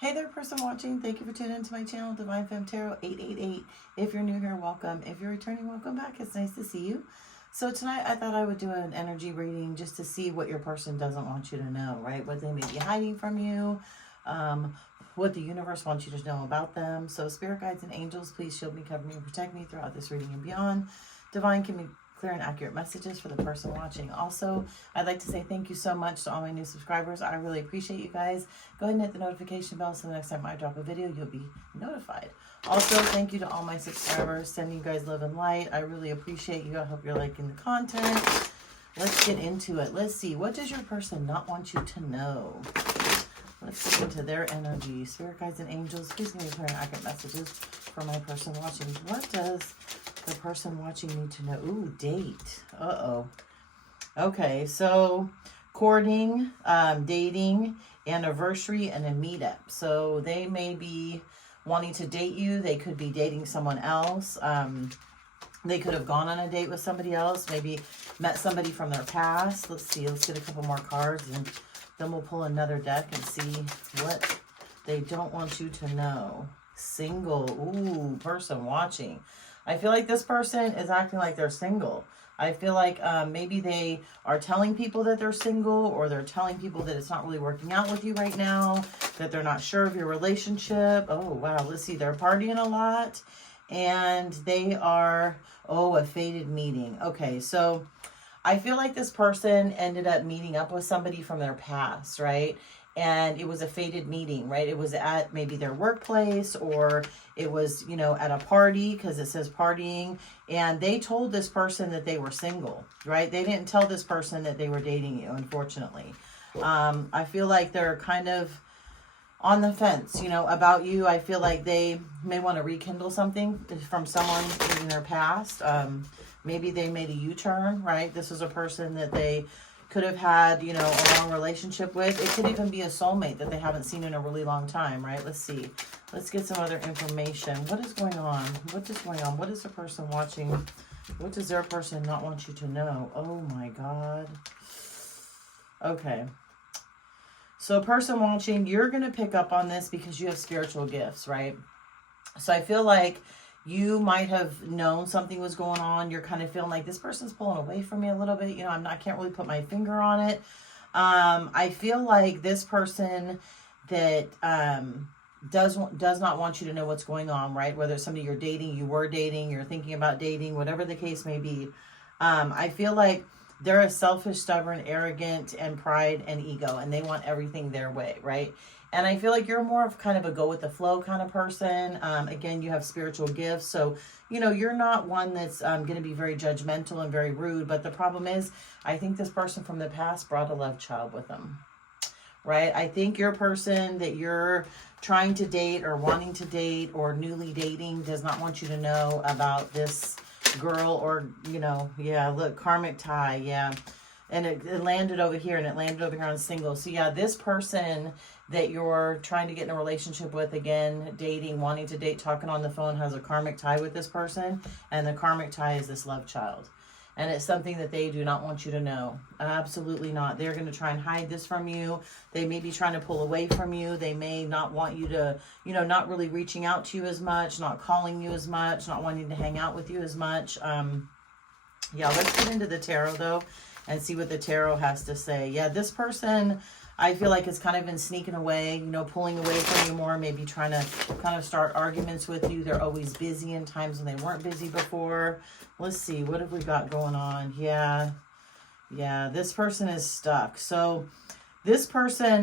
Hey there, person watching. Thank you for tuning into my channel, Divine Femme Tarot 888. If you're new here, welcome. If you're returning, welcome back. It's nice to see you. So tonight I thought I would do an energy reading just to see what your person doesn't want you to know, right? What they may be hiding from you, what the universe wants you to know about them. So spirit guides and angels, please shield me, cover me, and protect me throughout this reading and beyond. Divine, can be clear and accurate messages for the person watching. Also, I'd like to say thank you so much to all my new subscribers. I really appreciate you guys. Go ahead and hit the notification bell so the next time I drop a video, you'll be notified. Also, thank you to all my subscribers. Sending you guys love and light. I really appreciate you. I hope you're liking the content. Let's get into it. Let's see. What does your person not want you to know? Let's get into their energy. Spirit guides and angels, please give me clear and accurate messages for my person watching. What does the person watching need to know? Ooh, date. Uh-oh. Okay, so courting, dating, anniversary, and a meetup. So they may be wanting to date you. They could be dating someone else. They could have gone on a date with somebody else. Maybe met somebody from their past. Let's see. Let's get a couple more cards, and then we'll pull another deck and see what they don't want you to know. Single. Ooh, person watching. I feel like this person is acting like they're single. I feel like maybe they are telling people that they're single, or they're telling people that it's not really working out with you right now, that they're not sure of your relationship. Oh, wow. Let's see. They're partying a lot, and they are, oh, a fated meeting. Okay, so I feel like this person ended up meeting up with somebody from their past, right? And it was a fated meeting, right? It was at maybe their workplace, or it was, you know, at a party, because it says partying. And they told this person that they were single, right? They didn't tell this person that they were dating you, unfortunately. I feel like they're kind of on the fence, you know, about you. I feel like they may want to rekindle something from someone in their past. Maybe they made a U-turn, right? This is a person that they could have had, you know, a long relationship with. It could even be a soulmate that they haven't seen in a really long time, right? Let's see. Let's get some other information. What is going on? What is going on? What is the person watching? What does their person not want you to know? Oh my God. Okay. So person watching, you're going to pick up on this because you have spiritual gifts, right? So I feel like you might have known something was going on. You're kind of feeling like this person's pulling away from me a little bit. You know, I can't really put my finger on it. I feel like this person that does not want you to know what's going on, right? Whether it's somebody you're dating, you were dating, you're thinking about dating, whatever the case may be. I feel like they're a selfish, stubborn, arrogant, and pride and ego, and they want everything their way, right? And I feel like you're more of kind of a go with the flow kind of person. Again, you have spiritual gifts. So, you know, you're not one that's going to be very judgmental and very rude. But the problem is, I think this person from the past brought a love child with them, right? I think your person that you're trying to date or wanting to date or newly dating does not want you to know about this girl, or, you know, yeah, look, karmic tie, yeah. And it landed over here, and it landed over here on single. So yeah, this person that you're trying to get in a relationship with, again, dating, wanting to date, talking on the phone, has a karmic tie with this person. And the karmic tie is this love child. And it's something that they do not want you to know. Absolutely not. They're going to try and hide this from you. They may be trying to pull away from you. They may not want you to, you know, not really reaching out to you as much, not calling you as much, not wanting to hang out with you as much. Yeah, let's get into the tarot, though, and see what the tarot has to say. Yeah, this person, I feel like, has kind of been sneaking away, you know, pulling away from you more, maybe trying to kind of start arguments with you. They're always busy in times when they weren't busy before. Let's see, what have we got going on? Yeah, this person is stuck. So this person,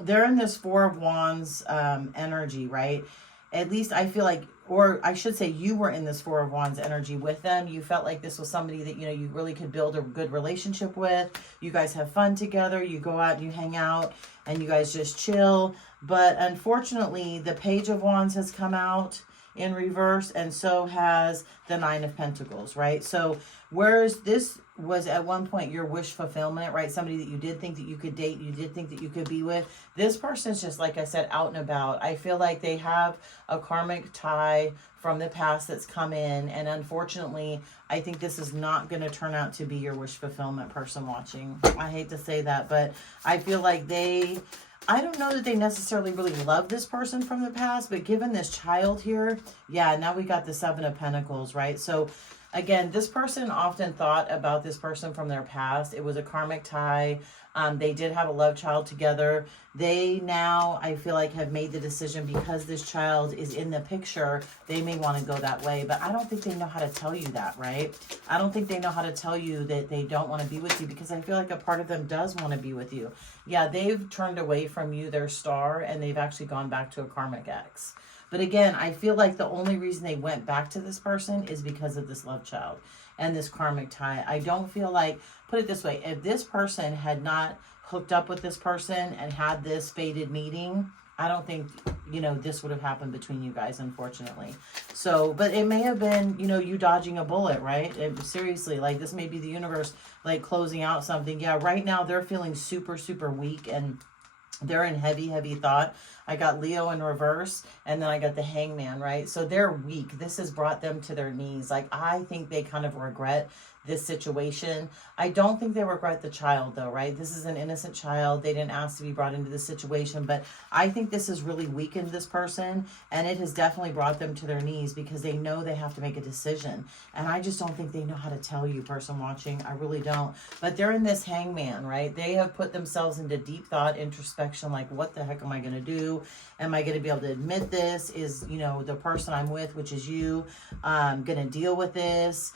they're in this Four of Wands energy, right? At least I feel like, or I should say you were in this Four of Wands energy with them. You felt like this was somebody that, you know, you really could build a good relationship with. You guys have fun together. You go out and you hang out and you guys just chill. But unfortunately, the Page of Wands has come out in reverse, and so has the Nine of Pentacles, right? So whereas this was at one point your wish fulfillment, right? Somebody that you did think that you could date, you did think that you could be with. This person's just, like I said, out and about. I feel like they have a karmic tie from the past that's come in, and unfortunately, I think this is not going to turn out to be your wish fulfillment, person watching. I hate to say that, but I feel like they I don't know that they necessarily really love this person from the past, but given this child here, yeah, now we got the Seven of Pentacles, right? So again, this person often thought about this person from their past. It was a karmic tie. They did have a love child together. They now, I feel like, have made the decision because this child is in the picture, they may want to go that way. But I don't think they know how to tell you that, right? I don't think they know how to tell you that they don't want to be with you, because I feel like a part of them does want to be with you. Yeah, they've turned away from you, their star, and they've actually gone back to a karmic ex. But again, I feel like the only reason they went back to this person is because of this love child and this karmic tie. I don't feel like, put it this way, if this person had not hooked up with this person and had this fated meeting, I don't think, you know, this would have happened between you guys, unfortunately. So, but it may have been, you know, you dodging a bullet, right? Seriously, like, this may be the universe, like, closing out something. Yeah, right now they're feeling super, super weak, and they're in heavy, heavy thought. I got Leo in reverse, and then I got the Hangman, right? So they're weak. This has brought them to their knees. Like, I think they kind of regret this situation. I don't think they regret the child, though, right? This is an innocent child. They didn't ask to be brought into this situation, but I think this has really weakened this person, and it has definitely brought them to their knees because they know they have to make a decision. And I just don't think they know how to tell you, person watching. I really don't. But they're in this Hangman, right? They have put themselves into deep thought, introspection, like, what the heck am I going to do? Am I going to be able to admit this? Is, you know, the person I'm with, which is you, going to deal with this?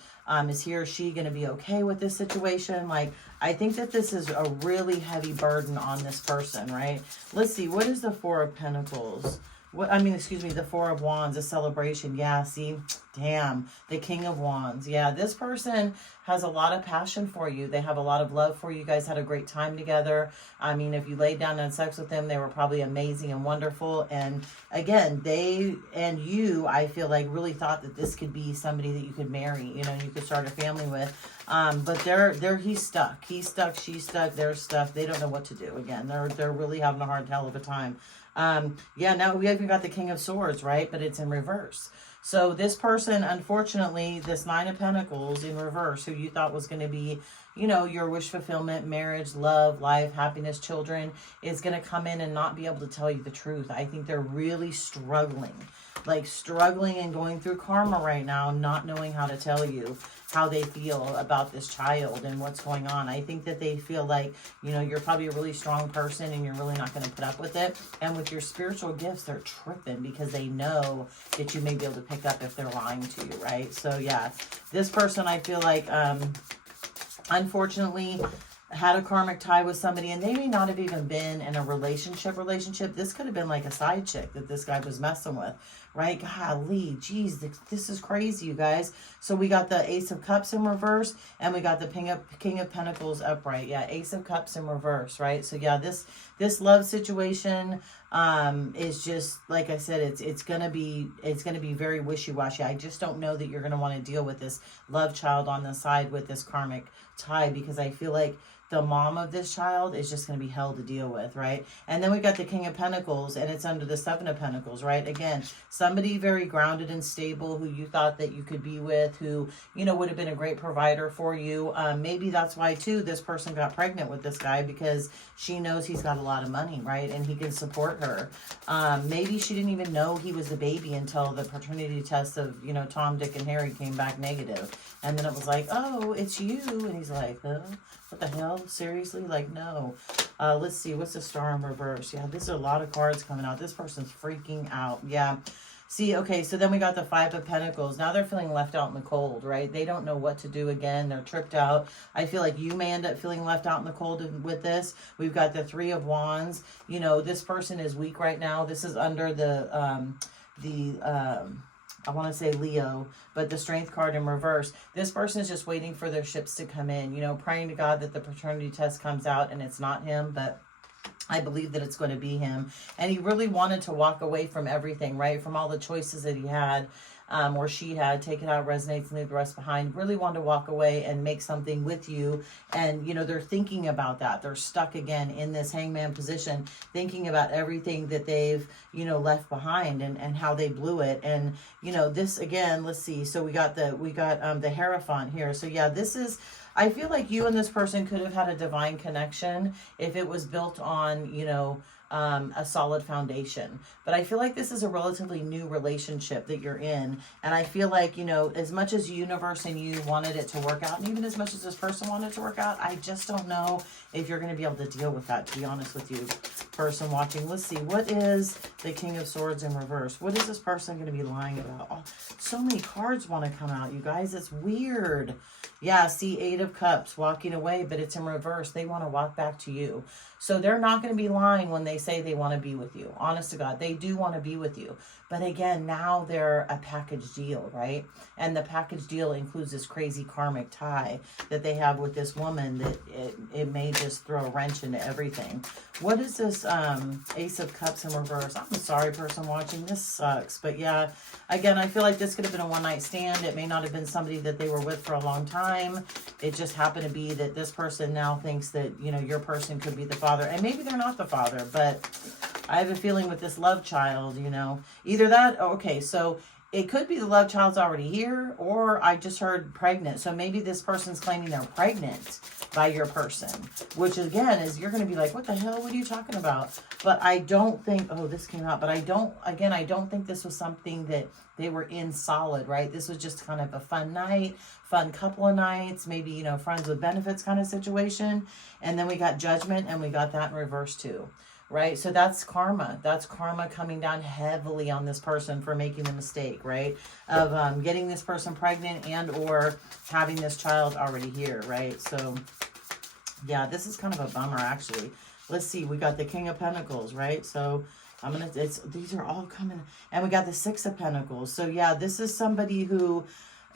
Is he or she going to be okay with this situation? Like, I think that this is a really heavy burden on this person, right? Let's see. What is the Four of Pentacles? The Four of Wands, a celebration. Yeah, see, damn, the King of Wands. Yeah, this person has a lot of passion for you. They have a lot of love for you. You guys had a great time together. I mean, if you laid down and had sex with them, they were probably amazing and wonderful. And again, they and you, I feel like, really thought that this could be somebody that you could marry, you know, you could start a family with. But he's stuck. He's stuck, she's stuck, they're stuck. They don't know what to do. Again, they're really having a hard hell of a time. Yeah, now we even got the King of Swords, right? But it's in reverse. So this person, unfortunately, this Nine of Pentacles in reverse, who you thought was going to be, you know, your wish fulfillment, marriage, love, life, happiness, children, is going to come in and not be able to tell you the truth. I think they're really struggling and going through karma right now, not knowing how to tell you how they feel about this child and what's going on. I think that they feel like, you know, you're probably a really strong person and you're really not going to put up with it. And with your spiritual gifts, they're tripping because they know that you may be able to pick up if they're lying to you, right? So yeah, this person, I feel like, unfortunately, had a karmic tie with somebody, and they may not have even been in a relationship. This could have been like a side chick that this guy was messing with, right? Golly, geez, this is crazy, you guys. So we got the Ace of Cups in reverse, and we got the King of Pentacles upright. Yeah, Ace of Cups in reverse, right? So yeah, this love situation is just, like I said, it's gonna be very wishy-washy. I just don't know that you're gonna want to deal with this love child on the side with this karmic tie, because I feel like the mom of this child is just going to be hell to deal with, right? And then we got the King of Pentacles, and it's under the Seven of Pentacles, right? Again, somebody very grounded and stable who you thought that you could be with, who, you know, would have been a great provider for you. Maybe that's why, too, this person got pregnant with this guy, because she knows he's got a lot of money, right? And he can support her. Maybe she didn't even know he was the baby until the paternity test of, you know, Tom, Dick, and Harry came back negative. And then it was like, oh, it's you. And he's like, what the hell? Seriously? Like, no. Let's see. What's the Star in reverse? Yeah, there's a lot of cards coming out. This person's freaking out. Yeah. See, okay, so then we got the Five of Pentacles. Now they're feeling left out in the cold, right? They don't know what to do again. They're tripped out. I feel like you may end up feeling left out in the cold with this. We've got the Three of Wands. You know, this person is weak right now. This is under I want to say Leo, but the Strength card in reverse. This person is just waiting for their ships to come in, you know, praying to God that the paternity test comes out and it's not him, but I believe that it's going to be him. And he really wanted to walk away from everything, right? From all the choices that he had, or she had, take it out, resonates, and leave the rest behind. Really wanted to walk away and make something with you. And, you know, they're thinking about that. They're stuck again in this hangman position, thinking about everything that they've, you know, left behind and how they blew it. And, you know, this again, let's see. So we got the Hierophant here. So yeah, this is, I feel like you and this person could have had a divine connection if it was built on, you know, a solid foundation. But I feel like this is a relatively new relationship that you're in. And I feel like, you know, as much as universe and you wanted it to work out, and even as much as this person wanted it to work out, I just don't know if you're going to be able to deal with that, to be honest with you, person watching. Let's see. What is the King of Swords in reverse? What is this person going to be lying about? Oh, so many cards want to come out, you guys. It's weird. Yeah, see, 8 of Cups, walking away, but it's in reverse. They want to walk back to you. So they're not going to be lying when they say they want to be with you. Honest to God, they do want to be with you. But again, now they're a package deal, right? And the package deal includes this crazy karmic tie that they have with this woman that it may just throw a wrench into everything. What is this Ace of Cups in reverse? I'm sorry, person watching. This sucks. But yeah, again, I feel like this could have been a one-night stand. It may not have been somebody that they were with for a long time. It just happened to be that this person now thinks that, you know, your person could be the father. And maybe they're not the father, but I have a feeling with this love child, you know, either that, okay, so it could be the love child's already here, or I just heard pregnant. So maybe this person's claiming they're pregnant by your person, which again is, you're going to be like, what the hell, what are you talking about? But I don't think, oh, this came out, but I don't think this was something that they were in solid, right? This was just kind of a fun night, fun couple of nights, maybe, you know, friends with benefits kind of situation. And then we got Judgment, and we got that in reverse too. Right? So that's karma. That's karma coming down heavily on this person for making the mistake, right? Of getting this person pregnant and or having this child already here, right? So, yeah, this is kind of a bummer, actually. Let's see. We got the King of Pentacles, right? So, these are all coming. And we got the 6 of Pentacles. So, yeah, this is somebody who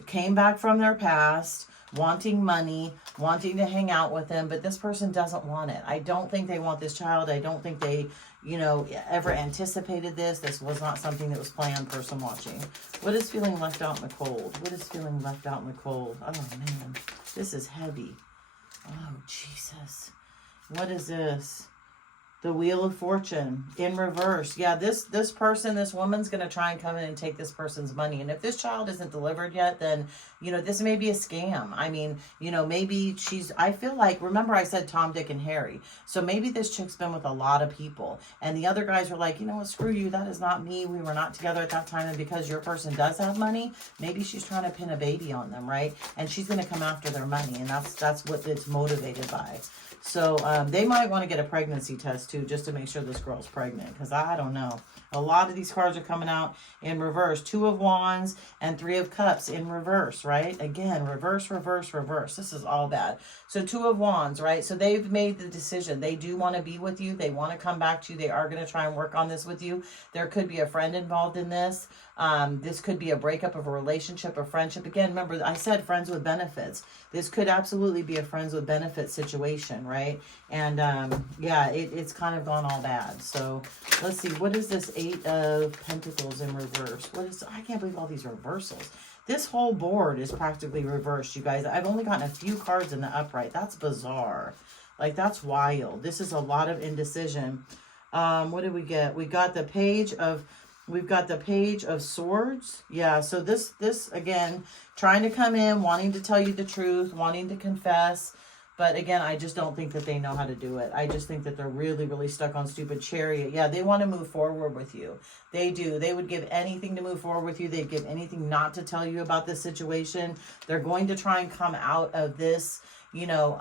came back from their past, wanting money, wanting to hang out with him, but this person doesn't want it. I don't think they want this child. I don't think they, you know, ever anticipated this. This was not something that was planned, person watching. What is feeling left out in the cold? What is feeling left out in the cold? Oh, man, this is heavy. Oh, Jesus. What is this? The Wheel of Fortune in reverse. Yeah, this person, this woman's going to try and come in and take this person's money. And if this child isn't delivered yet, then, you know, this may be a scam. I mean, you know, maybe I feel like, remember I said Tom, Dick, and Harry. So maybe this chick's been with a lot of people. And the other guys were like, you know what, screw you. That is not me. We were not together at that time. And because your person does have money, maybe she's trying to pin a baby on them, right? And she's going to come after their money. And that's what it's motivated by. So they might want to get a pregnancy test too, just to make sure this girl's pregnant, because I don't know. A lot of these cards are coming out in reverse. 2 of Wands and 3 of Cups in reverse, right? Again, reverse, reverse, reverse. This is all bad. So 2 of Wands, right? So they've made the decision. They do want to be with you. They want to come back to you. They are going to try and work on this with you. There could be a friend involved in this. This could be a breakup of a relationship or friendship. Again, remember, I said friends with benefits. This could absolutely be a friends with benefits situation, right? And yeah, it's kind of gone all bad. So let's see. What is this 8 of Pentacles in reverse? What is, I can't believe all these reversals. This whole board is practically reversed, you guys. I've only gotten a few cards in the upright. That's bizarre. Like, that's wild. This is a lot of indecision. What did we get? We got the Page of... We've got the Page of Swords. Yeah, so this again, trying to come in, wanting to tell you the truth, wanting to confess. But again, I just don't think that they know how to do it. I just think that they're really, really stuck on stupid Chariot. Yeah, they want to move forward with you. They do. They would give anything to move forward with you. They'd give anything not to tell you about this situation. They're going to try and come out of this, you know,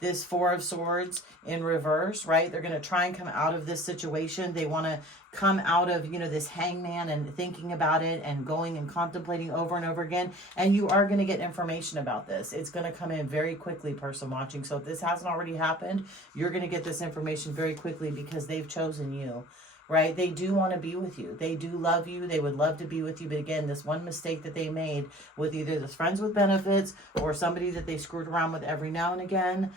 this 4 of Swords in reverse, right? They're going to try and come out of this situation. They want to come out of, you know, this hangman and thinking about it and going and contemplating over and over again. And you are going to get information about this. It's going to come in very quickly, person watching. So if this hasn't already happened, you're going to get this information very quickly because they've chosen you, right? They do want to be with you. They do love you. They would love to be with you. But again, this one mistake that they made with either this friends with benefits or somebody that they screwed around with every now and again,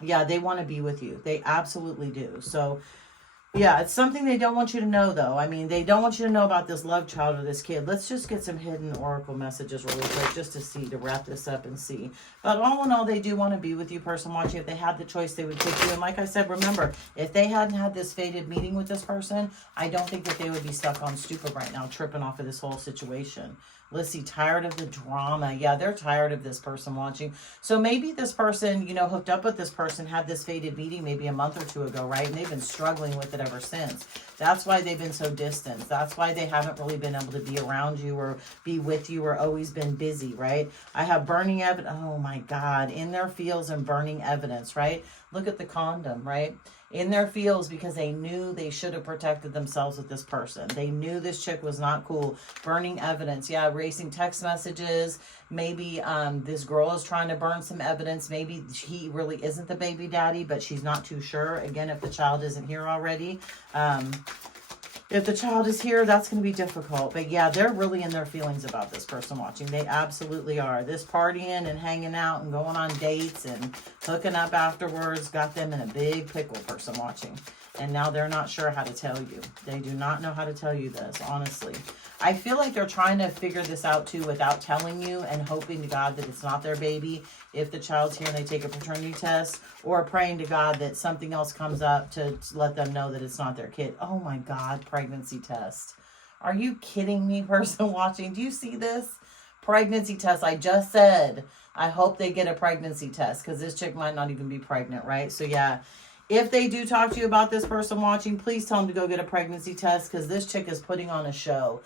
yeah, they want to be with you. They absolutely do. So yeah, it's something they don't want you to know, though. I mean, they don't want you to know about this love child or this kid. Let's just get some hidden oracle messages really quick just to see, to wrap this up and see. But all in all, they do want to be with you, person watching. If they had the choice, they would pick you. And like I said, remember, if they hadn't had this fated meeting with this person, I don't think that they would be stuck on stupid right now, tripping off of this whole situation. Let's see, tired of the drama. Yeah, they're tired of this person watching. So maybe this person, you know, hooked up with this person, had this fated meeting maybe a month or two ago, right? And they've been struggling with it ever since. That's why they've been so distant. That's why they haven't really been able to be around you or be with you or always been busy, right? I have burning evidence. Oh my God. In their fields and burning evidence, right? Look at the condom, right? In their fields, because they knew they should have protected themselves with this person. They knew this chick was not cool. Burning evidence. Yeah, erasing text messages. Maybe this girl is trying to burn some evidence. Maybe he really isn't the baby daddy, but she's not too sure. Again, if the child isn't here already. If the child is here, that's going to be difficult. But yeah, they're really in their feelings about this person watching. They absolutely are. This partying and hanging out and going on dates and hooking up afterwards got them in a big pickle, person watching. And now they're not sure how to tell you. They do not know how to tell you this, honestly. I feel like they're trying to figure this out too without telling you and hoping to God that it's not their baby if the child's here and they take a paternity test, or praying to God that something else comes up to let them know that it's not their kid. Oh my God, pregnancy test. Are you kidding me, person watching? Do you see this? Pregnancy test. I just said, I hope they get a pregnancy test because this chick might not even be pregnant, right? So yeah. If they do talk to you about this person watching, please tell them to go get a pregnancy test because this chick is putting on a show.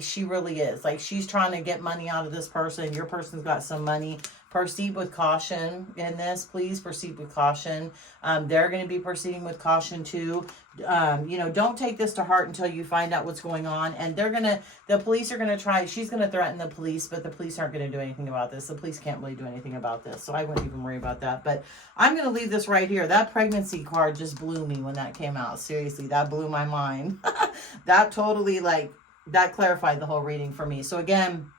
She really is. Like, she's trying to get money out of this person. Your person's got some money. Proceed with caution in this. Please proceed with caution. They're going to be proceeding with caution too. You know, don't take this to heart until you find out what's going on. And the police are going to try, she's going to threaten the police, but the police aren't going to do anything about this. The police can't really do anything about this. So I wouldn't even worry about that. But I'm going to leave this right here. That pregnancy card just blew me when that came out. Seriously, that blew my mind. That totally, like, that clarified the whole reading for me. So again,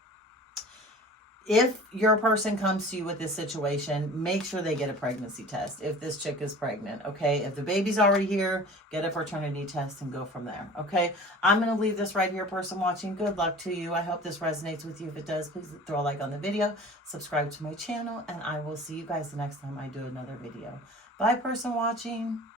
if your person comes to you with this situation, make sure they get a pregnancy test if this chick is pregnant, okay? If the baby's already here, get a paternity test and go from there, okay? I'm going to leave this right here, person watching. Good luck to you. I hope this resonates with you. If it does, please throw a like on the video, subscribe to my channel, and I will see you guys the next time I do another video. Bye, person watching.